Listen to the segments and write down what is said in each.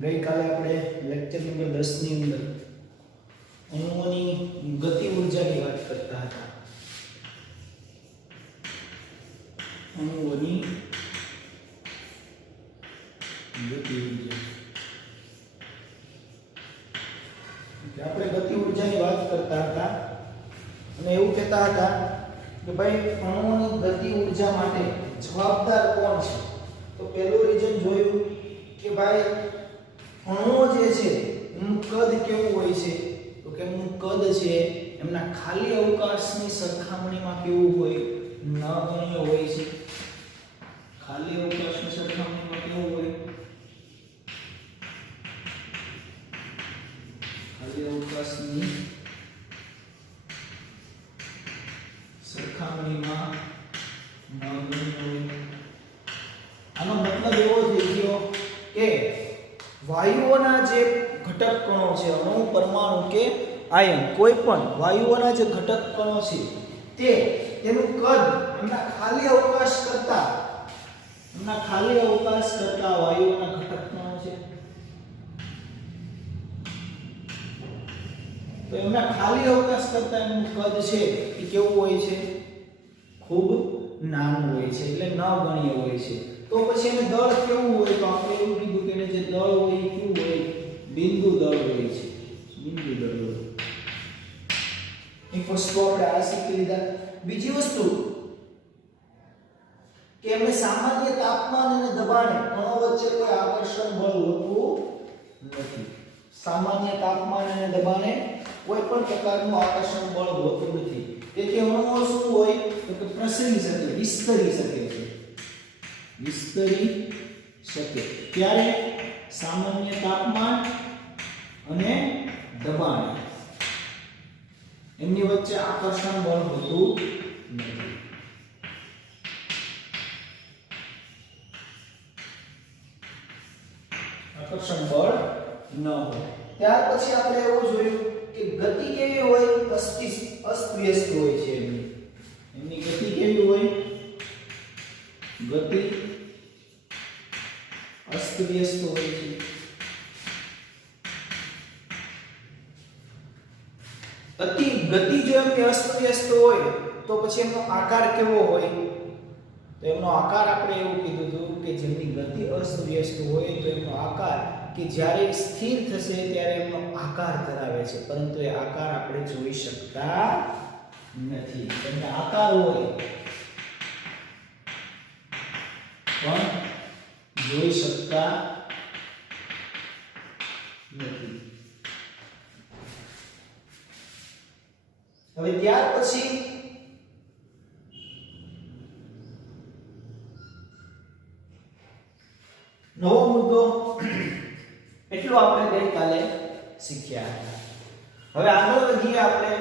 गई काले આપણે લેક્ચર નંબર 10 ની અંદર અણુઓની ગતિ ઊર્જાની વાત કરતા હતા. અણુઓની ગતિ ઊર્જા આપણે ગતિ ઊર્જાની વાત કરતા હતા અને એવું કહેતા હતા કે ભાઈ અણુઓની ગતિ ઊર્જા માટે જવાબદાર કોણ છે. તો પહેલું રીઝન જોયું કે ભાઈ અણુઓ જે છે એનું કદ કેવું હોય છે. તો કે એનું કદ છે એમના ખાલી અવકાશની સરખામણીમાં કેવું હોય, નગણ્ય હોય છે. ખાલી અવકાશની સરખામણીમાં કેવું હોય, ખાલી અવકાશની સરખામણીમાં નગણ્ય હોય. આનો મતલબ એવો થઈ ગયો કે વાયુઓના જે ઘટક કણો છે, અણુ, પરમાણુ કે આયન, કોઈ પણ વાયુઓના જે ઘટક કણો છે તેનું કદ એમના ખાલી અવકાશ કરતા વાયુઓના ઘટક કણો છે તો એમના ખાલી અવકાશ કરતા એનું કદ છે એ કેવું હોય છે, ખૂબ નાનું હોય છે, એટલે નગણ્ય હોય છે. તો પછી એને દળ કેવું હોય, તો આપણે એવું કીધું કે એને જે દળ હોય એ કેવું હોય, બિંદુ દળ હોય છે. બિંદુ દળ હોય. એક વસ્તુ આપણે આ શીખી લીધા. બીજી વસ્તુ કે એમને સામાન્ય તાપમાન અને દબાણે કણો વચ્ચે કોઈ આકર્ષણ બળ હોતું નથી. સામાન્ય તાપમાન અને દબાણે કોઈ પણ પ્રકારનું આકર્ષણ બળ હોતું નથી. તેથી અણુઓ શું હોય તો કે પ્રસરી શકે, વિસ્તરી શકે છે. વિસ્તરી શકે ત્યારે સામાન્ય તાપમાન અને દબાણ એમની વચ્ચે આકર્ષણ બળ હોતું નથી. આકર્ષણ બળ ન હોય. ત્યાર પછી આપણે એવું જોયું કે ગતિ કેવી હોય, અસ્તવ્યસ્ત હોય છે. એમની ગતિ કેવી હોય, ગતિ અસ્તવ્યસ્ત હોય છે. ગતિ જો એમની અસ્તવ્યસ્ત હોય તો પછી એમનો આકાર કેવો હોય, તો એમનો આકાર આપણે એવું કીધું હતું કે જેમની ગતિ અસ્તવ્યસ્ત હોય તો એમનો આકાર કે જ્યારે સ્થિર થશે ત્યારે એમનો આકાર ધરાવે છે, પરંતુ એ આકાર આપણે જોઈ શકતા નથી. એમનો આકાર હોય પણ જોઈ શકતા નથી. હવે ત્યાર પછી નવો મુદ્દો એટલો આપણે ગઈકાલે શીખ્યા હતા. હવે આગળ વધીએ આપણે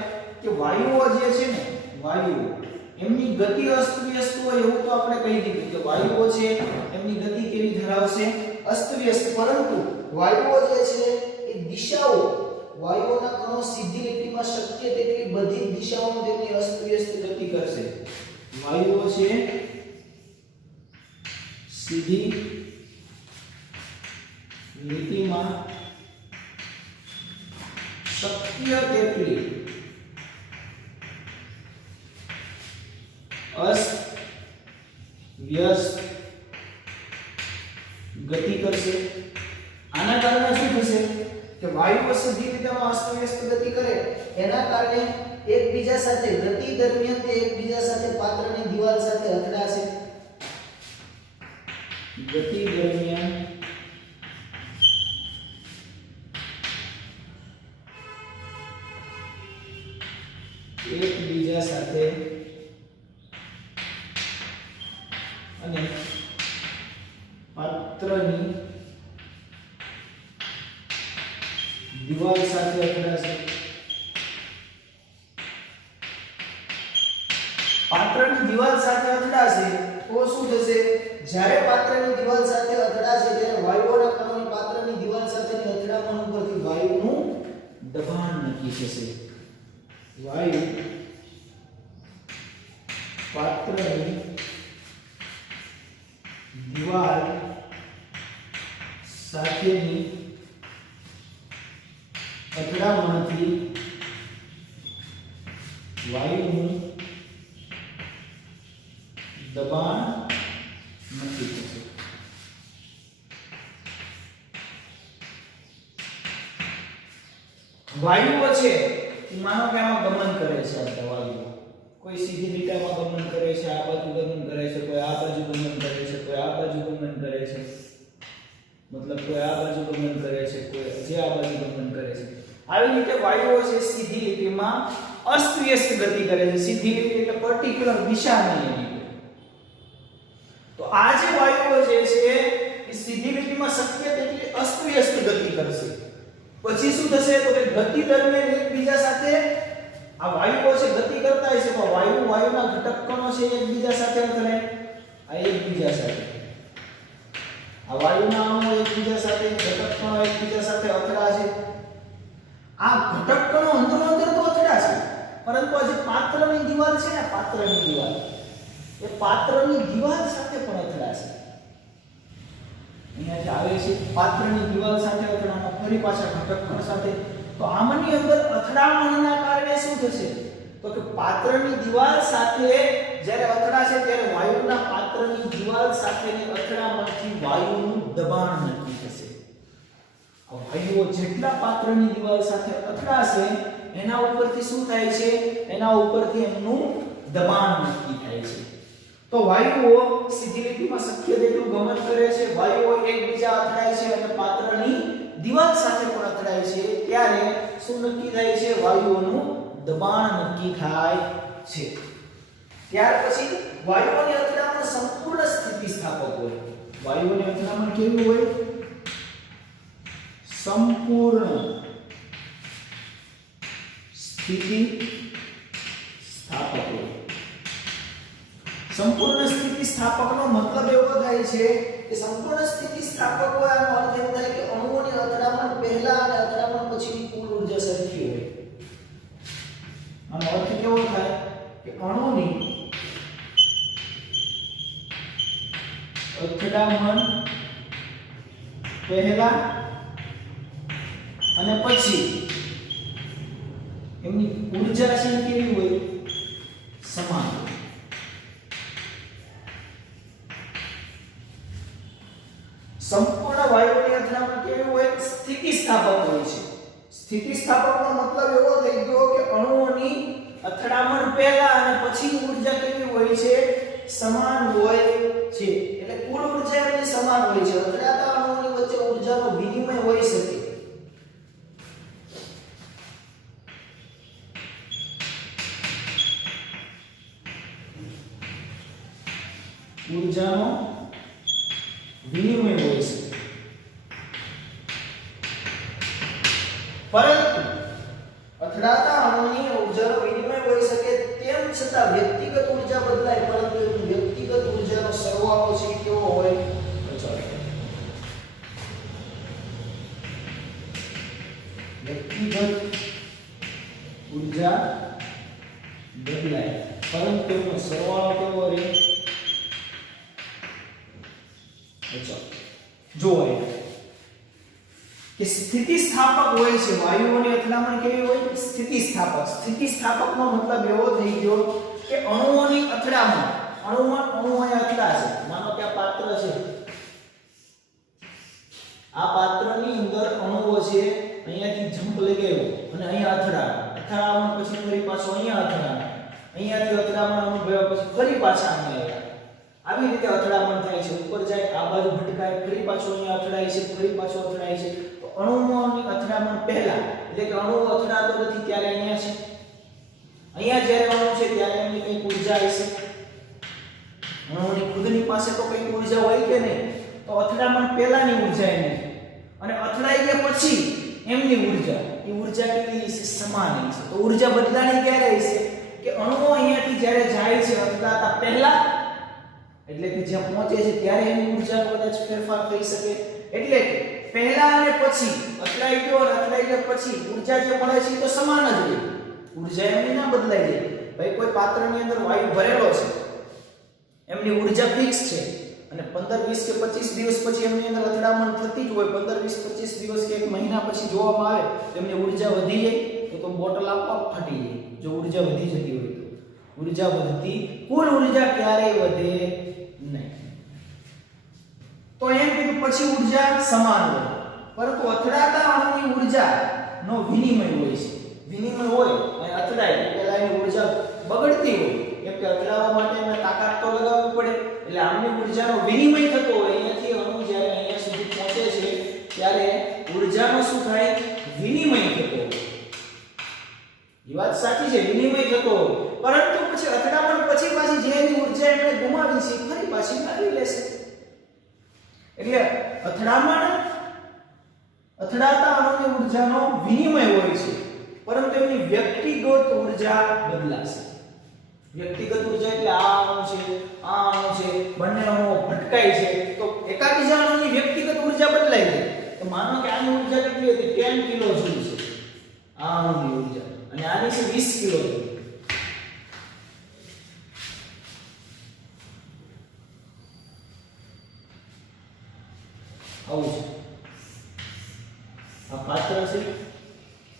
કે વાયુઓ જે છે ને, વાયુઓ એમની ગતિ અસ્તવ્યસ્ત હોય એવું તો આપણે કહી દીધું કે વાયુઓ છે એમની ગતિ કેવી ધરાવશે, અસ્તવ્યસ્ત. પરંતુ વાયુઓ જે છે એ દિશાઓ, વાયુઓના કણો સીધી લીટીમાં શક્ય તેટલી બધી દિશાઓમાં તેમની અસ્તવ્યસ્ત ગતિ કરશે. વાયુઓ છે સીધી લીટીમાં શક્ય તેટલી અસ્તવ્યસ્ત ગતિ કરશે. આના કારણે શું થશે કે વાયુઓ સીધી લીટીમાં અસ્તવ્યસ્ત ગતિ કરે એના કારણે એકબીજા સાથે ગતિ દરમિયાન તે એકબીજા સાથે પાત્રની દિવાલ સાથે અથડાશે. ગતિ દરમિયાન એકબીજા સાથે અને પાત્રની દિવાલ સાથે અથડાશે. પાત્રની દિવાલ સાથે અથડાશે તો શું થશે, જ્યારે પાત્રની દિવાલ સાથે અથડાશે ત્યારે વાયુઓના કણોની પાત્રની દિવાલ સાથેની અથડામણ ઉપરથી વાયુનું દબાણ નક્કી થશે. વાયુ પાત્રની દિવાલ સાથેની અથડામણથી વાયુનું દબાણ નક્કી થશે. વાયુઓ છે માનો કે આમાં ગમન કરે છે. આ વાયુઓ કોઈ સીધી લીટીમાં ગમન કરે છે, આ બાજુ ગમન કરે છે, કોઈ આ બાજુ ગમન કરે છે, કોઈ આ બાજુ ગમન કરે છે, મતલબ કોઈ આ બાજુ ગમન કરે છે, કોઈ જે આ બાજુ ગમન કરે છે. આવી રીતે વાયુઓ છે સીધી લીટીમાં અસ્તવ્યસ્ત ગતિ કરે છે. સીધી લીટી એટલે પર્ટિક્યુલર દિશા નહીં. તો આ જે વાયુઓ જે છે એ સીધી લીટીમાં શક્ય તેટલી અસ્તવ્યસ્ત ગતિ કરશે. પછી શું થશે તો કે ગતિ દરમિયાન એકબીજા સાથે આ વાયુઓ છે ગતિ કરતા હોય છે તો વાયુના ઘટક કણો છે એકબીજા સાથે અથડાય. આ એકબીજા સાથે આ વાયુના અણુઓ એકબીજા સાથે, ઘટક કણો એકબીજા સાથે અથડાશે. આ ઘટક કણો અંદરો અંદર તો અથડાશે, પરંતુ આ જે પાત્રની દીવાલ છે ને, પાત્રની દીવાલ, એ પાત્રની દીવાલ સાથે પણ અથડાશે. અહીંયાથી આવે છે પાત્રની દીવાલ સાથે અથડામણ, ફરી પાછા ઘટક કણ સાથે. તો આમની અંદર અથડામણના કારણે શું થશે તો કે પાત્રની દીવાલ સાથે જ્યારે અથડાશે ત્યારે વાયુના પાત્રની દીવાલ સાથેની અથડામણથી વાયુનું દબાણ નક્કી થશે. આ વાયુઓ જેટલા પાત્રની દીવાલ સાથે અથડાશે એના ઉપરથી શું થાય છે, એના ઉપરથી એમનું દબાણ નક્કી થાય છે. તો વાયુઓ સીધી લીટીમાં શક્ય તેટલું ગમન કરે છે, વાયુઓ એકબીજા અથડાય છે અને પાત્રની દીવાલ સાથે પણ અથડાય છે. ત્યારે શું નક્કી થાય છે, વાયુઓનું દબાણ નક્કી થાય છે. ત્યાર પછી વાયુઓની અથડામણ સંપૂર્ણ સ્થિતિસ્થાપક હોય. વાયુઓની અથડામણ કેવી હોય? સંપૂર્ણ સ્થિતિસ્થાપક હોય. સંપૂર્ણ સ્થિતિસ્થાપકનો મતલબ એવો થાય છે કે સંપૂર્ણ સ્થિતિસ્થાપક હોય આનો અર્થ એમ થાય કે અણુઓની અથડામણ પહેલા અને અથડામણ પછીની કુલ ઊર્જા સરખી હોય. આનો અર્થ કેવો થાય કે અણુની અથડામણ પહેલા અને પછી એમની ઊર્જા છે કેવી હોય? સમાન. સંપૂર્ણ વાયુઓની અથડામણ કેવી હોય? સ્થિતિસ્થાપક હોય છે. સ્થિતિસ્થાપકનો મતલબ એવો થઈ ગયો કે અણુઓની અથડામણ પહેલા અને પછી ઊર્જા કેવી હોય છે? સમાન હોય છે. એટલે કુલ ઊર્જા એમની સમાન હોય છે. અથડાતા અણુઓની વચ્ચે ઊર્જાનો વિનિમય હોઈ શકે. ઊર્જાનો વિનિમય હોય છે. પરંતુ અથડાતા અણુની ઊર્જાનો વિનિમય હોઈ શકે તેમ છતાં વ્યક્તિગત ઊર્જા બદલાય, પરંતુ વ્યક્તિગત ઊર્જાનો સરવાળો છે કેવો હોય? અચળ. વ્યક્તિગત ઊર્જા બદલાય પરંતુ એનો સરવાળો કેવો રહે? જોવાય કે સ્થિતિસ્થાપક હોય છે. વાયુઓની અથડામણ કેવી હોય? સ્થિતિસ્થાપક. સ્થિતિસ્થાપકનો મતલબ એવો થઈ ગયો કે અણુઓની અથડામણ, અણુ અથડાશે. માનો કે આ પાત્ર છે, આ પાત્રની અંદર અણુઓ છે, અહીંયાથી જમ્પ લગાવ્યો અને અહીંયા અથડામણ પછી ફરી પાછો અહીંયા અથડામણ, અહીંયાથી અથડામણ અનુભવ્યા પછી ફરી પાછા અહીંયા આવી રીતે અથડામણ થાય છે. ઉપર જાય, આ બાજુ ભટકાય, ફરી પાછો અહીંયા અથડાય છે, ફરી પાછો અથડાય છે. તો અણુઓની અથડામણ પહેલા એટલે કે અણુ અથડાતો નથી ત્યારે અહીંયા છે, અહીંયા જ્યારે અણુ છે ત્યારે એમની કંઈક ઊર્જા હશે. અણુની ખુદની પાસે તો કંઈક ઊર્જા હોય કે નહીં? તો અથડામણ પહેલાની ઊર્જા એની અને અથડાઈ ગયા પછી એમની ઊર્જા, એ ઊર્જા કેવી છે? સમાન છે. તો ઊર્જા બદલાણી ક્યારે હશે કે અણુઓ અહીંયાથી જ્યારે જાય છે અથડાતા પહેલા એટલે કે જ્યાં પહોંચે છે ત્યારે એની ઊર્જાનો કદાચ ફેરફાર થઈ શકે. એટલે કે પહેલા અને પછી અથડાઈ ગયો અને અથડાઈ ગયા પછી ઊર્જા જે મળે છે તો સમાન જ રહે. ઊર્જા એમની ના બદલાઈ જાય. ભાઈ કોઈ પાત્રની અંદર વાયુ ભરેલો છે, એમની ઊર્જા ફિક્સ છે અને 15 20 કે 25 દિવસ પછી એમની અંદર અથડામણ થતી જ હોય, 15 20 25 દિવસ કે એક મહિના પછી જોવામાં આવે તો એમની ઊર્જા વધી જાય તો બોટલ આપોઆપ ફાટી જાય, જો ઊર્જા વધી જતી હોય તો. ઊર્જા વધતી, કુલ ઊર્જા ક્યારેય વધે નહીં. તો એમ કીધું પછી ઊર્જા સમાન હોય, પરંતુ અથડાતા અણુની ઊર્જા નો વિનિમય હોય છે. વિનિમય હોય અને અથડાય એટલે એની ઊર્જા બગડતી હોય, કેમ કે અથડાવવા માટે એને તાકાત તો લગાવવી પડે, એટલે આમની ઊર્જાનો વિનિમય થતો હોય. અહીંયાથી અણુ જ્યારે અહીંયા સુધી પહોંચે છે ત્યારે ઊર્જાનો શું થાય? વિનિમય થતો હોય. એ વાત સાચી છે, વિનિમય થતો હોય, પરંતુ પછી અથડામણ પછી પાછી જે એની ઊર્જા એમણે ગુમાવી છે ફરી પાછી મેળવી લેશે. એટલે અથડાતા અણુની ઊર્જાનો વિનિમય હોય છે, પરંતુ એમની વ્યક્તિગત ઊર્જા બદલાશે. વ્યક્તિગત ઊર્જા એટલે આ અણુ છે, આ અણુ છે, બંને અણુઓ ભટકાય છે તો એકાબીજા અણુની વ્યક્તિગત ઊર્જા બદલાય છે. તો માનો કે આની ઊર્જા કેટલી હતી? 10 કિલો જૂલ છે આ અણુની ઊર્જા, અને આની છે 20 કિલો જૂલ. આવું છે આ પાત્ર છે,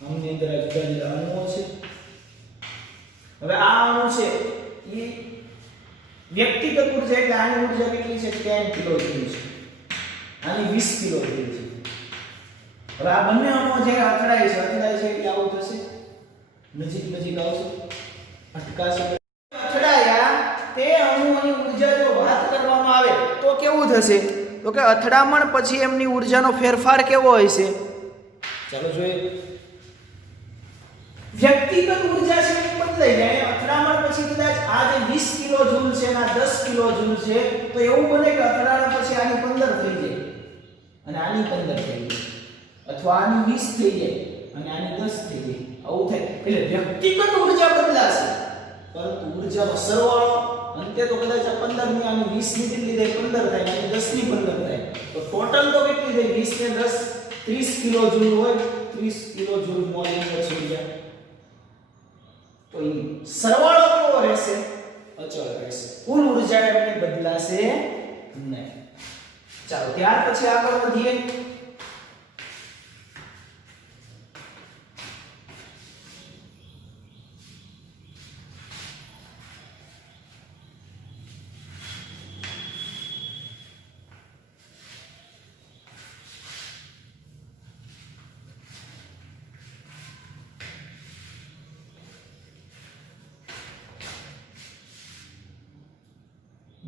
આમની અંદર આ જુદા જુદા અણુઓ છે. હવે આ અણુ છે એ વ્યક્તિગત ઊર્જા એટલે આની ઊર્જા કેટલી છે? 10 કિલો જૂલ છે, આની 20 કિલો જૂલ છે. હવે આ બંને અણુઓ જ્યારે અથડાય છે એટલે આવું થશે, નજીક નજીક આવશે, અટકાશે. અથડાયા તે અણુઓની ઊર્જા જો વાત કરવામાં આવે તો કેવું થશે? તો કે અથડામણ પછી એમની ઊર્જાનો ફેરફાર કેવો હશે? ચાલો જોઈએ. વ્યક્તિગત ઊર્જા છે એ બદલાઈ જાય. અથડામણ પછી કદાચ આ જે 20 કિલો જૂલ છે અને આ 10 કિલો જૂલ છે તો એવું બને કે અથડામણ પછી આની 15 થઈ જાય અને આની 15 થઈ જાય, અથવા આની 20 થઈ જાય અને આની 10 થઈ જાય. આવું થાય. એટલે વ્યક્તિગત ઊર્જા બદલાશે, પરંતુ ઊર્જાનો સરવાળો અંતે તો કદાચ આ 15 ની આની 20 ની કેટલી થાય? 15 થાય, આની 10 ની 15 થાય. તો ટોટલ તો કેટલી થાય? 20 ને 10 30 કિલો જૂલ હોય, 30 કિલો જૂલ મોલ ઇનવર્સ ઊર્જા. તો એ સરવાળો કેવો રહેશે? અચળ રહેશે. કુલ ઊર્જા એમની બદલાશે નહીં. ચાલો ત્યાર પછી આગળ વધીએ.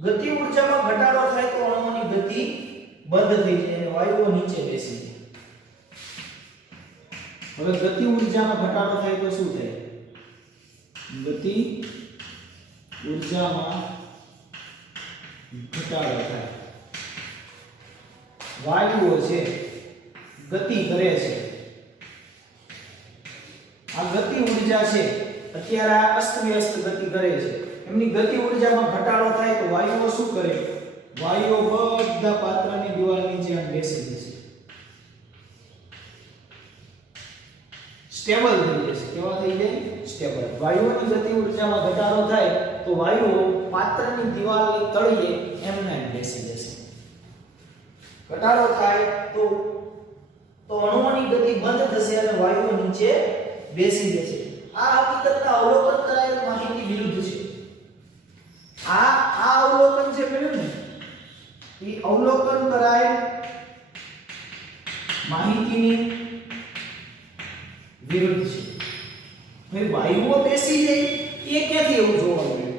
ગતિ ઊર્જામાં ઘટાડો થાય તો અણુઓની ગતિ બંધ થઈ જાય અને વાયુઓ નીચે બેસી જાય. હવે ગતિ ઊર્જામાં ઘટાડો થાય તો શું થાય? ગતિ ઊર્જામાં ઘટાડો થાય. વાયુઓ છે ગતિ કરે છે. આ ગતિ ઊર્જા છે અત્યારે આ અસ્તવ્યસ્ત ગતિ કરે છે. એમની ગતિ ઊર્જામાં ઘટાડો થાય તો વાયુઓ શું કરે? વાયુઓ બધા પાત્રની દિવાલ નીચે આમ બેસી જશે, સ્ટેબલ થઈ જશે. કેવા થઈ જાય? સ્ટેબલ. વાયુઓની ગતિ ઊર્જામાં ઘટાડો થાય તો વાયુઓ પાત્રની દિવાલની તળિયે એમને બેસી જશે. ઘટાડો થાય તો અણુઓની ગતિ બંધ થશે અને વાયુઓ નીચે બેસી જશે. આ હકીકતના અવલોકન કરાયેલ માહિતી વિરુદ્ધ છે. આ અવલોકન જે મળ્યું ને એ અવલોકન કરાયેલ માહિતીની વિરુદ્ધ છે. ભાઈ વાયુઓ બેસી જાય એ ક્યાંથી એવું જોવા મળ્યું?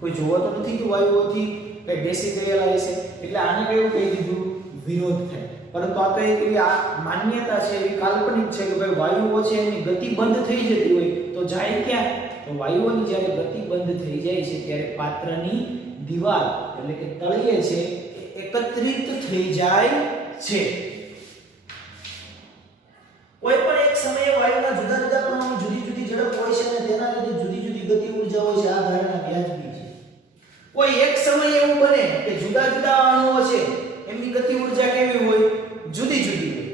કોઈ જોવા તો નથી કે વાયુઓથી કઈ બેસી ગયેલા હશે, એટલે આને કેવું કહી દીધું? વિરોધ થાય. પરંતુ આ તો એક એવી માન્યતા છે, એવી કાલ્પનિક છે કે ભાઈ વાયુઓ છે એની ગતિ બંધ થઈ જતી હોય તો જાય ક્યાં? તો વાયુઓની જ્યારે ગતિ બંધ થઈ જાય છે ત્યારે પાત્રની દિવાલ એટલે કે તળિયે છે એ એકત્રિત થઈ જાય છે. કોઈ પણ એક સમયે વાયુના જુદા જુદા પરમાણુ જુદી જુદી ઝડપ હોય છે અને તેના લીધે જુદી જુદી ગતિ ઊર્જા હોય છે. આ ધારણા વ્યાજબી છે. કોઈ એક સમયે એવું બને કે જુદા જુદા અણુઓ છે એમની ગતિ ઊર્જા કેવી હોય? જુદી જુદી હોય.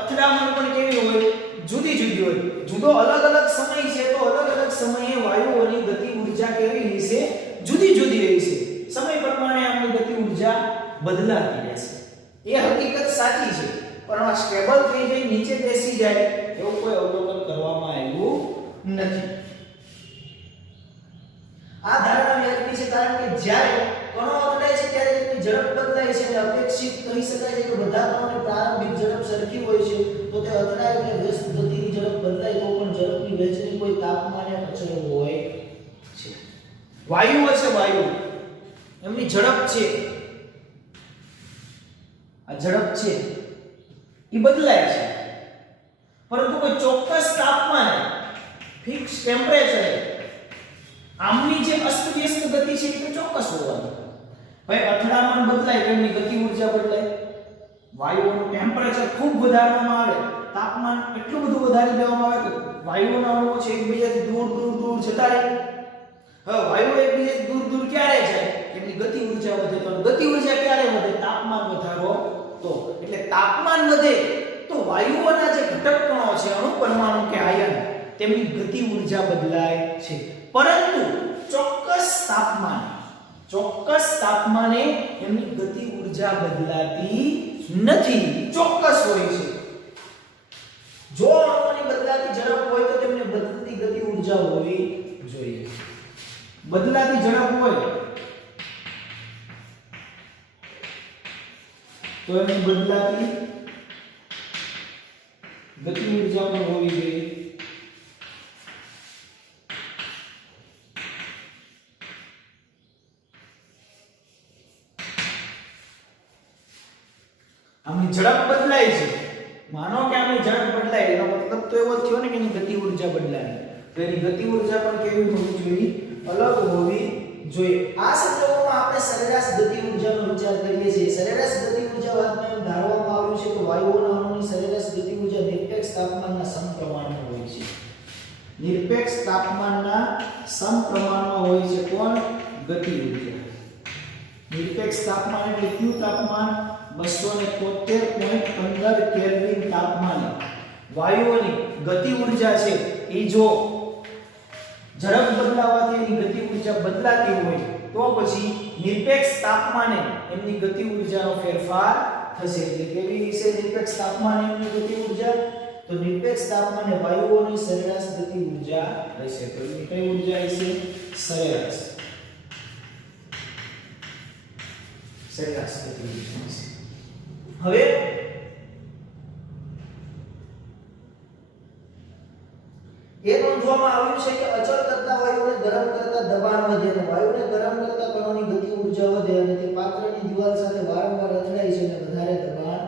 અથડામણ પણ કેવી હોય? જુદી જુદી હોય. જુદો અલગ અલગ સમય છે તો અલગ અલગ સમયે વાયુઓની ગતિ ઊર્જા કેવી હશે? જુદી જુદી હશે. સમય પ્રમાણે આમની ગતિ ઊર્જા બદલાતી રહેશે. એ હકીકત સાચી છે, પણ આ સ્ટેબલ થઈ જાય નીચે બેસી જાય એવું કોઈ અવલોકન કરવામાં આવ્યું નથી. આ ધારણા વ્યાજબી છે કારણ કે જ્યારે કણો અથડાય છે ત્યારે તેની ઝડપ બદલાય છે અને અપેક્ષિત કહી શકાય છે કે બધા કણોની પ્રારંભિક ઝડપ સરખી હોય છે. તો તે અથડાય એટલે વ્યસ્ત ગતિની ઝડપ બદલાય તો પણ ઝડપની વહેંચણી કોઈ તાપમાને અચળ હોય છે. વાયુઓ છે, વાયુ એમની ઝડપ છે, આ ઝડપ છે એ બદલાય છે, પરંતુ કોઈ ચોક્કસ તાપમાને ફિક્સ ટેમ્પરેચરે આમની જે અસ્તવ્યસ્ત ગતિ છે એ તો ચોક્કસ હોવાની. ભાઈ અથડામણ બદલાય તો એમની ગતિ ઊર્જા બદલાય. વાયુઓનું ટેમ્પરેચર ખૂબ વધારવામાં આવે, તાપમાન એટલું બધું વધારી દેવામાં આવે કે વાયુઓના અણુઓ છે એકબીજાથી દૂર દૂર દૂર જતા રહે. હવે વાયુઓ એકબીજાથી દૂર દૂર ક્યારે જાય? એમની ગતિ ઊર્જા વધે. તો ગતિ ઊર્જા ક્યારે વધે? તાપમાન વધારો તો. એટલે તાપમાન વધે તો વાયુઓના જે ઘટક કણો છે, અણુ પરમાણુ કે આયન, તેમની ગતિ ઊર્જા બદલાય છે. પરંતુ ચોક્કસ તાપમાને એમની ગતિ ઊર્જા બદલાતી નથી, ચોક્કસ હોય છે. જો અણુઓની બદલાતી ઝડપ હોય તો તેમને બદલતી ગતિ ઊર્જા હોવી જોઈએ. બદલાતી ઝડપ હોય તો એમની બદલાતી ગતિ ઊર્જા પણ હોવી જોઈએ. આમની ઝડપ બદલાય છે, માનો કે આમની ઝડપ બદલાય એનો મતલબ તો એવો થયો ને કે એની ગતિ ઊર્જા બદલાય. તો એની ગતિ ઊર્જા પણ કેવી હોવી જોઈએ? અલગ હોવી જોઈએ. આ સંદર્ભમાં આપણે સરેરાશ ગતિ ઊર્જાનો વિચાર કરીએ છીએ. સરેરાશ ગતિ ઊર્જા વાતમાં એમ ધારવામાં આવ્યું છે કે વાયુઓના અણુની સરેરાશ ગતિ ઊર્જા નિરપેક્ષ તાપમાનના સમપ્રમાણમાં હોય છે. નિરપેક્ષ તાપમાનના સમપ્રમાણમાં હોય છે. કોણ? ગતિ ઊર્જા. નિરપેક્ષ તાપમાન એટલે કયું તાપમાન? 273.15 કેલ્વિન તાપમાને વાયુઓની ગતિ ઊર્જા છે એ જો ઝડપ બદલાવાથી એની ગતિ ઊર્જા બદલાતી હોય તો પછી નિરપેક્ષ તાપમાને એમની ગતિ ઊર્જાનો ફેરફાર થશે. એટલે કેવી છે નિરપેક્ષ તાપમાને એમની ગતિ ઊર્જા? તો નિરપેક્ષ તાપમાને વાયુઓની સરેરાશ ગતિ ઊર્જા રહેશે. તો એની કઈ ઊર્જા હશે? સરેરાશ ગતિ ઊર્જા હશે. હવે એ નોંધવામાં આવ્યું છે કે અચળ કરતા વાયુઓને ગરમ કરતા દબાણ વધે અને વાયુને ગરમ કરતા કણોની ગતિ ઊર્જા વધે અને તે પાત્રની દિવાલ સાથે વારંવાર અથડાય છે અને વધારે દબાણ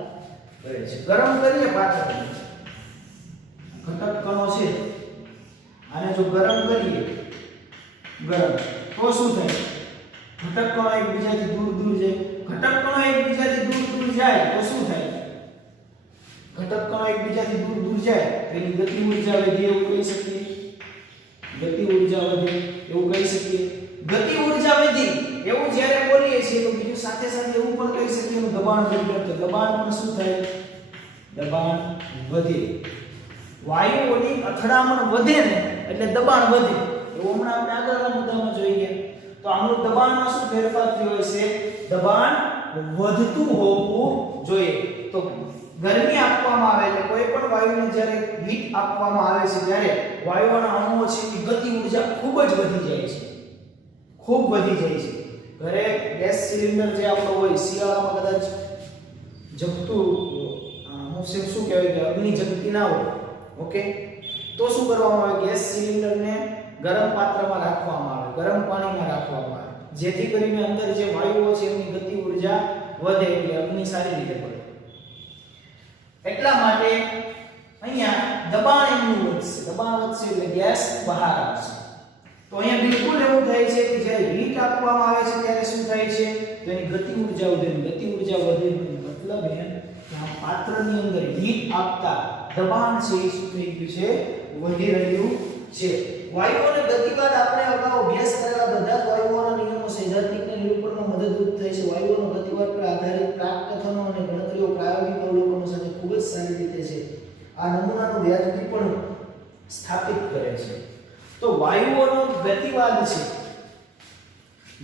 કરે છે. ગરમ કરીએ પાત્રને, ઘટક કણો છે આને જો ગરમ કરીએ, તો શું થાય? ઘટક કણો એકબીજાથી દૂર દૂર જાય. ઘટક કણો એકબીજાથી દૂર દૂર જાય તો શું થાય? ઘટક કણો એકબીજાથી દૂર દૂર જાય એની ગતિ ઊર્જા વધે એવું કહી શકીએ. ગતિ ઊર્જા વધે એવું કહી શકીએ. ગતિ ઊર્જા વધી એવું જ્યારે બોલીએ છીએ તો બીજું સાથે સાથે એવું પણ કહી શકીએ કે દબાણ વધે. તો દબાણ પણ શું થાય? દબાણ વધે. વાયુઓની અથડામણ વધે ને એટલે દબાણ વધે. એવું હમણાં આપણે આગળના મુદ્દામાં જોઈ ગયા. તો આમનું દબાણમાં શું ફેરફાર થયો હશે? દબાણ વધતું હોવું જોઈએ. તો ગરમી આપવામાં આવે એટલે કોઈ પણ વાયુને જ્યારે હીટ આપવામાં આવે છે ત્યારે વાયુઓના અણુઓ છે એ ગતિ ઊર્જા ખૂબ જ વધી જાય છે. ખૂબ વધી જાય છે. ઘરે ગેસ સિલિન્ડર જે આપણો હોય શિયાળામાં કદાચ જગતું શું કહેવાય કે અગ્નિ જગતી ના હોય, ઓકે, તો શું કરવામાં આવે? ગેસ સિલિન્ડરને ગરમ પાત્રમાં રાખવામાં આવે, ગરમ પાણીમાં રાખવામાં આવે, જેથી કરીને અંદર જે વાયુઓ છે એમની ગતિ ઊર્જા વધે એટલે અગ્નિ સારી રીતે બળે. એટલા માટે અહીંયા દબાણ એમનું વધશે. દબાણ વધશે એટલે ગેસ બહાર આવશે. તો અહીંયા બિલકુલ એવું થાય છે કે જ્યારે હીટ આપવામાં આવે છે ત્યારે શું થાય છે? તો એની ગતિ ઊર્જા વધે. ગતિ ઊર્જા વધે મતલબ એ કે આ પાત્રની અંદર હીટ આપતા દબાણ છે એ શું થઈ ગયું છે? વધી રહ્યું છે. વાયુઓને ગતિવાદ આપણે અગાઉ અભ્યાસ કરેલા બધા જ વાયુઓના નિયમો સૈદ્ધાંતિક નિરૂપણમાં મદદરૂપ થાય છે. વાયુઓનો ગતિવાદ પર આધારિત પ્રાકકથનો અને ગણતરીઓ પ્રાયોગિક અવલોકનો સાથે ખૂબ જ સારી રીતે છે. આ નમૂનાનું વ્યાજબી પણ સ્થાપિત કરે છે. તો વાયુઓનો ગતિવાદ છે.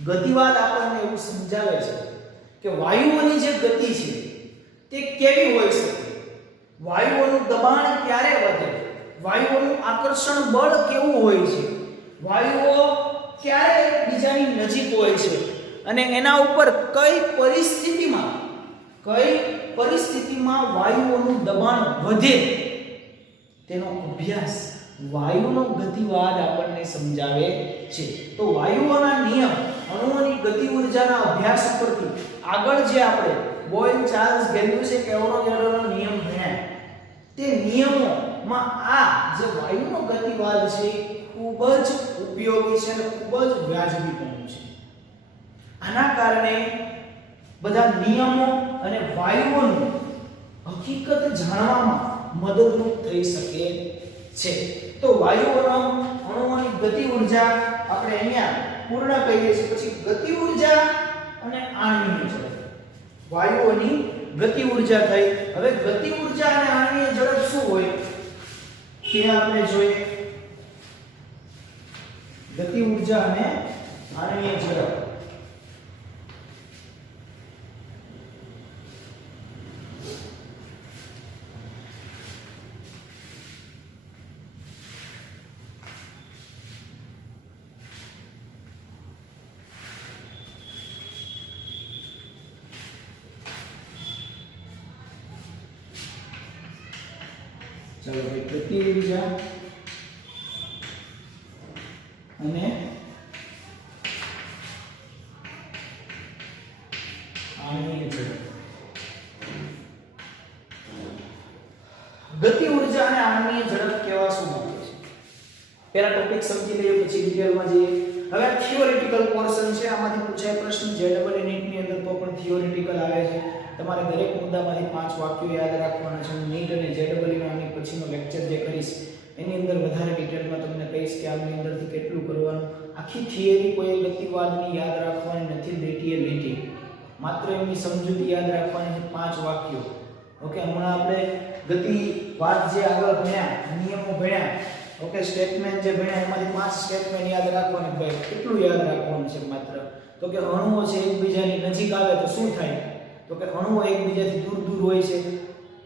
ગતિવાદ આપણને એવું સમજાવે છે કે વાયુઓની જે ગતિ છે તે કેવી હોઈ શકે, વાયુઓનું દબાણ ક્યારે વધે, વાયુઓનું આકર્ષણ બળ કેવું હોય છે, વાયુઓ ક્યારે એકબીજાની નજીક હોય છે અને એના ઉપર કઈ પરિસ્થિતિમાં વાયુઓનું દબાણ વધે તેનો અભ્યાસ વાયુનો ગતિવાદ આપણને સમજાવે છે. તો વાયુઓના નિયમ, અણુઓની ગતિ ઊર્જાના અભ્યાસ ઉપરથી આગળ જે આપણે બોયલ, ચાર્લ્સ, ગેલ્યુસે, એવોગાડ્રોનો નિયમ ભણ્યા, તે નિયમોમાં આ જે વાયુનો ગતિવાદ છે ખૂબ જ ઉપયોગી છે અને ખૂબ જ વ્યાજબી પણ છે. આના કારણે બધા નિયમો અને વાયુઓનું હકીકત જાણવામાં મદદરૂપ થઈ શકે છે. તો વાયુઓનો અણુઓની ગતિ ઊર્જા આપણે અહીંયા પૂર્ણ કહીએ છીએ. પછી ગતિ ઊર્જા અને આણ્વીય ઝડપ. વાયુઓની ગતિ ઊર્જા થઈ. હવે ગતિ ઊર્જા અને આણ્વીય ઝડપ શું હોય તે આપણે જોઈએ. ગતિ ઊર્જા અને આણ્વીય ઝડપ. चलो भाई, गति ऊर्जा અને આણ્વીય ઝડપ. ગતિ ઊર્જા અને આણ્વીય ઝડપ કેવા શું હોય છે, પહેલા ટોપિક સમજી લઈએ પછી ડિટેલમાં જઈએ. હવે થિયોરેટિકલ પોર્શન છે, આમાંથી પૂછાય પ્રશ્ન જેડબલ નીટ ની અંદર તો પણ થિયોરેટિકલ આવે છે. તમારે દરેક મુદ્દામાંથી 5 વાક્યો યાદ રાખવાના છે. હું નીટ અને જેડબલ નો આની પછીનો લેક્ચર જે કરીશ એની અંદર વધારે ડિટેલમાં તમને કહીશ કે આની અંદરથી કેટલું કરવાનું. આખી થિયરી કોઈ ગતિવાદની યાદ રાખવાની નથી, લીટીએ લીટી, માત્ર એમની સમજૂતી યાદ રાખવાની છે. 5 વાક્યો. ઓકે, હમણાં આપણે ગતિવાદ જે આગળ ભણ્યા, નિયમો ભણ્યા, ઓકે, સ્ટેટમેન્ટ જે ભણ્યા એમાંથી 5 સ્ટેટમેન્ટ યાદ રાખવાની. ભાઈ કેટલું યાદ રાખવાનું છે માત્ર, તો કે અણુઓ છે એકબીજાની નજીક આવે તો શું થાય, તો કે અણુઓ એકબીજાથી દૂર દૂર હોય છે.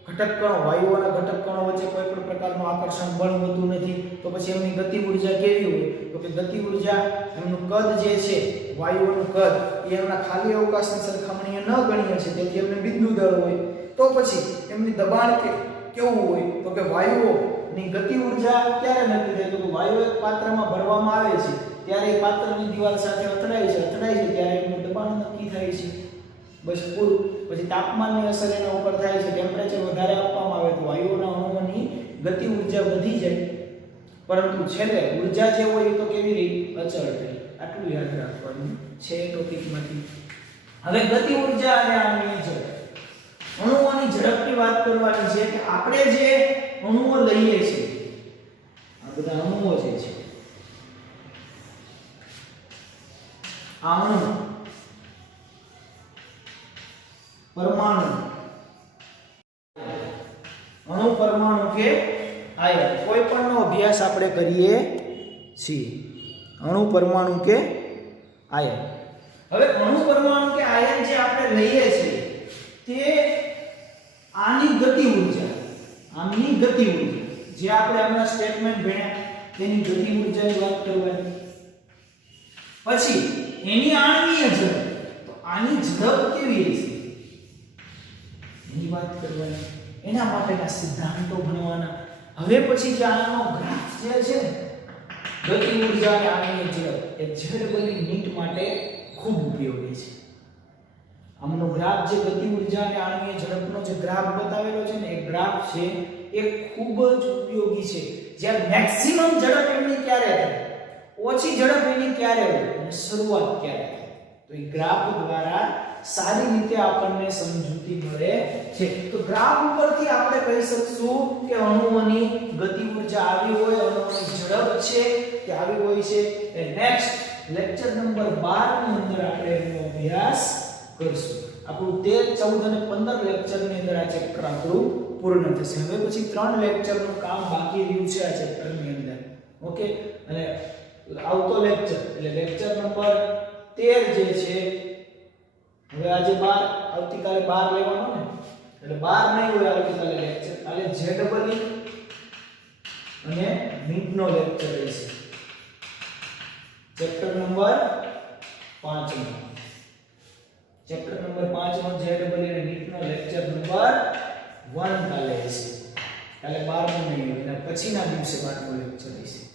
ઘટક કણો, વાયુઓના ઘટક કણો વચ્ચે કોઈ પણ પ્રકારનું આકર્ષણ બળ હોતું નથી, તો પછી એમની ગતિ ઊર્જા કેવી હોય, તો કે ગતિ ઊર્જા એમનું કદ જે છે, વાયુઓનું કદ એ એમના ખાલી અવકાશની સરખામણીએ ન ગણ્ય છે, તેથી એમને બિંદુ દળ હોય. તો પછી એમની દબાણ કેવું હોય, તો કે વાયુઓની ગતિ ઊર્જા ક્યારે નક્કી થાય, તો કે વાયુ એક પાત્રમાં ભરવામાં આવે છે ત્યારે એ પાત્રની દિવાલ સાથે અથડાય છે ત્યારે એમનું દબાણ નક્કી થાય છે. બસ પૂરું. પછી તાપમાનની અસર એના ઉપર થાય છે, ટેમ્પરેચર વધારે આપવામાં આવે તો વાયુઓના અણુઓની ગતિ ઊર્જા વધી જાય, પરંતુ છેલ્લે ઊર્જા જે હોય એ તો કેવી રહી, અચળ રહી. આટલું યાદ રાખવાનું છે ટોપિકમાંથી. હવે ગતિ ઊર્જા અને આણ્વીય ઝડપ. અણુઓની ઝડપની વાત કરવાની છે કે આપણે જે અણુઓ લઈએ છીએ, આ બધા અણુઓ જે છે, આ અણુ, પરમાણુ, અણુ, પરમાણુ કે આયન, કોઈ પણનો અભ્યાસ આપણે કરીએ છીએ. અણુ, પરમાણુ કે આયન. હવે અણુ, પરમાણુ કે આયન જે આપણે લઈએ છીએ તે આની ગતિ ઊર્જા, જે આપણે હમણાં સ્ટેટમેન્ટ ભણ્યા તેની ગતિ ઊર્જાની વાત કરવાની. પછી એની આણ્વીય ઝડપ, તો આની ઝડપ કેવી રહેશે એની વાત કરવાની. એના માટેના સિદ્ધાંતો ભણવાના. હવે પછી જે આનો ગ્રાફ જે છે ને, ગતિ ઊર્જા અને આણ્વીય ઝડપ, એ જેડબલી નીટ માટે ખૂબ ઉપયોગી છે. આમનો ગ્રાફ જે ગતિ ઊર્જા અને આણ્વીય ઝડપનો જે ગ્રાફ બતાવેલો છે ને, એ ગ્રાફ છે એ ખૂબ જ ઉપયોગી છે. જ્યારે મેક્સિમમ ઝડપ એમની ક્યારે થાય, ઓછી ઝડપ એની ક્યારે હોય અને શરૂઆત ક્યારે થાય, તો એ ગ્રાફ દ્વારા સારી રીતે આપણને સમજૂતી મળે છે. તો ગ્રાફ ઉપરથી આપણે કહી શકશું કે અણુઓની ગતિ ઊર્જા આવી હોય, અણુઓની ઝડપ છે કે આવી હોય છે. એ નેક્સ્ટ લેક્ચર નંબર 12 ની અંદર આપણે એનો અભ્યાસ કરશું. આપણું 13, 14 અને 15 લેક્ચરની અંદર આ ચેપ્ટર આપણું પૂર્ણ થશે. હવે પછી 3 લેક્ચરનું કામ બાકી રહ્યું છે આ ચેપ્ટરની અંદર. ઓકે, અને આવતો લેક્ચર એટલે લેક્ચર નંબર 13 જે છે હવે આજે 12 આવતીકાલે 12 લેવાનો ને એટલે 12 નહીં હોય આવતીકાલે લેક્ચર કાલે JEE અને નીટ નો લેક્ચર રહેશે ચેપ્ટર નંબર 5 નો ચેપ્ટર નંબર 5 નો JEE અને નીટ નો લેક્ચર નંબર 1 કાલે હશે કાલે 12 નો નહીં હોય એના પછીના દિવસે 12 નો લેક્ચર હશે